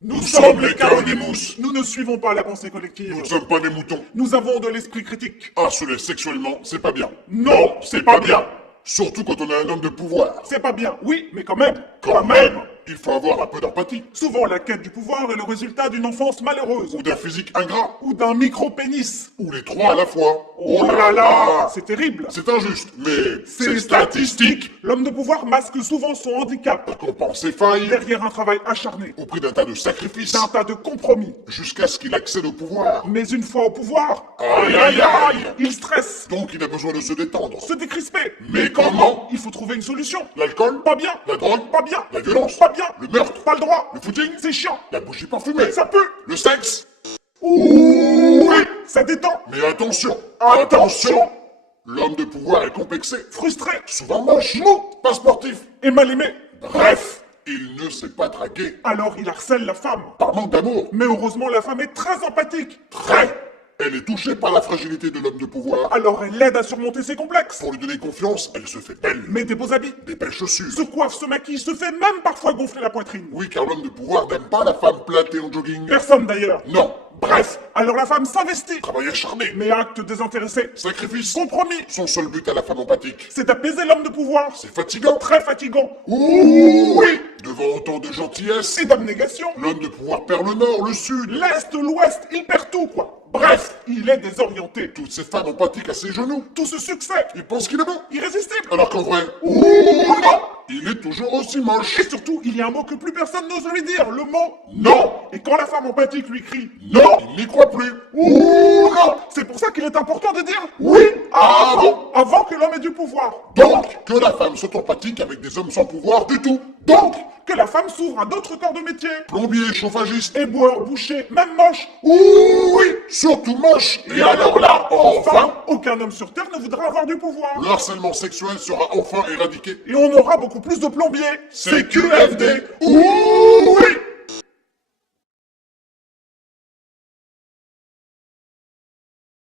Nous sommes les Caronimous. Nous ne suivons pas la pensée collective. Nous ne sommes pas des moutons. Nous avons de l'esprit critique. Harceler sexuellement, c'est pas bien. Non, c'est pas bien. Surtout quand on est un homme de pouvoir. C'est pas bien, oui, mais quand même. Quand même, il faut avoir un peu d'empathie. Souvent, la quête du pouvoir est le résultat d'une enfance malheureuse. Ou d'un physique ingrat. Ou d'un micro-pénis. Ou les trois à la fois. Oh là là, c'est terrible. C'est injuste, mais C'est statistique. L'homme de pouvoir masque souvent son handicap. Compense ses failles Derrière un travail acharné. au prix d'un tas de sacrifices. D'un tas de compromis. Jusqu'à ce qu'il accède au pouvoir. Mais une fois au pouvoir, Aïe aïe aïe. il stresse. Donc il a besoin de se détendre. Se décrisper. Mais comment? Il faut trouver une solution. L'alcool? Pas bien. La drogue? Pas bien. La violence? Pas bien. Le meurtre? Pas le droit. Le footing? C'est chiant. La bougie parfumée? Ça peut. Le sexe? Oui, ça détend. Mais attention! Attention. L'homme de pouvoir est complexé, Frustré. souvent moche, Mou. pas sportif. Et mal aimé. Bref, il ne sait pas draguer. Alors il harcèle la femme. Par manque d'amour. Mais heureusement, la femme est très empathique. Très. Elle est touchée par la fragilité de l'homme de pouvoir. Alors elle l'aide à surmonter ses complexes. Pour lui donner confiance, elle se fait belle. Met des beaux habits. Des belles chaussures. Se coiffe, se maquille, se fait même parfois gonfler la poitrine. Oui, car l'homme de pouvoir n'aime pas la femme platée en jogging. Personne d'ailleurs. Non. Bref, alors la femme s'investit. Travail acharné. Mais acte désintéressé. Sacrifice. Compromis. Son seul but à la femme empathique. C'est d'apaiser l'homme de pouvoir. C'est fatigant. Très fatigant. Ouh, oui. Devant autant de gentillesse, Et d'abnégation. l'homme de pouvoir perd le nord, le sud. L'Est, l'Ouest, il perd tout, quoi. Bref, il est désorienté. Toutes ces femmes empathiques à ses genoux. Tout ce succès, Il pense qu'il est bon. irrésistible. Alors qu'en vrai, il est toujours aussi moche. Et surtout, il y a un mot que plus personne n'ose lui dire, le mot Non. Et quand la femme empathique lui crie Non, il n'y croit plus. Ouh non, c'est pour ça qu'il est important de dire Oui. Ah bon. avant que l'homme ait du pouvoir. Donc, que la femme soit empathique avec des hommes sans pouvoir du tout. Donc, que la femme s'ouvre à d'autres corps de métier. Plombier, chauffagiste. Éboueur, boucher, même moche. Oui, surtout moche. Et alors là, enfin, Aucun homme sur Terre ne voudra avoir du pouvoir. le harcèlement sexuel sera enfin éradiqué. Et on aura beaucoup plus de plombiers. C'est QFD. Oui.